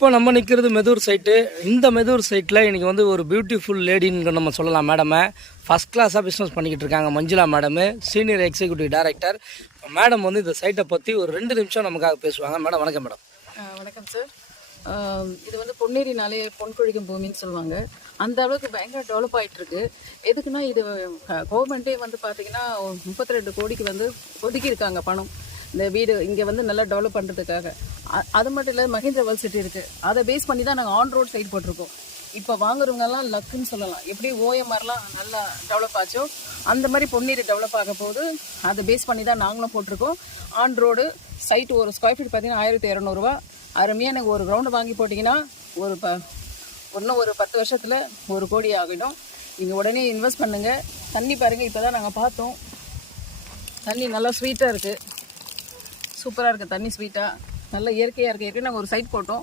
இப்போ நம்ம நிற்கிறது மெதூர் சைட்டு. இந்த மெதூர் சைட்டில் இன்றைக்கி வந்து ஒரு பியூட்டிஃபுல் லேடின்னு நம்ம சொல்லலாம். மேடமை ஃபஸ்ட் கிளாஸாக பிஸ்னஸ் பண்ணிக்கிட்டு இருக்காங்க. Manjula madam, senior executive director. Madam வந்து இந்த சைட்டை பற்றி ஒரு 2 நிமிஷம் நமக்காக பேசுவாங்க. மேடம் வணக்கம். மேடம் வணக்கம் சார். இது வந்து பொன்னேரினாலே பொன் கொழிக்கும் பூமின்னு சொல்லுவாங்க. அந்த அளவுக்கு பயங்கர டெவலப் ஆகிட்டுருக்கு. எதுக்குன்னா இது கவர்மெண்ட்டே வந்து பார்த்திங்கன்னா 32 கோடிக்கு வந்து ஒதுக்கியிருக்காங்க பணம் இந்த வீடு இங்கே வந்து நல்லா டெவலப் பண்ணுறதுக்காக. அது மட்டும் இல்லை, மகேந்திர வேர்ல்ட் சிட்டி இருக்குது. அதை பேஸ் பண்ணி தான் நாங்கள் ஆன் ரோட் சைட் போட்டிருக்கோம். இப்போ வாங்குறவங்கெல்லாம் லக்குன்னு சொல்லலாம். எப்படி ஓஎம்ஆர்லாம் நல்லா டெவலப் ஆச்சோ அந்த மாதிரி பொன்னேரி டெவலப் ஆக போது அதை பேஸ் பண்ணி தான் நாங்களும் போட்டிருக்கோம். ஆன் ரோடு சைட்டு ஒரு ஸ்கொயர் ஃபீட் பார்த்தீங்கன்னா 1200 ரூபா. அருமையாக எனக்கு ஒரு கிரவுண்டு வாங்கி போட்டிங்கன்னா இன்னும் ஒரு 10 வருஷத்தில் 1 கோடி ஆகிடும். நீங்கள் உடனே இன்வெஸ்ட் பண்ணுங்கள். தண்ணி பாருங்கள், இப்போ தான் நாங்கள் பார்த்தோம். தண்ணி நல்லா ஸ்வீட்டாக இருக்குது, சூப்பராக இருக்குது. தண்ணி ஸ்வீட்டாக நல்லா இயற்கையாக இருக்குது. ஏற்கனவே நாங்கள் ஒரு சைட் போட்டோம்.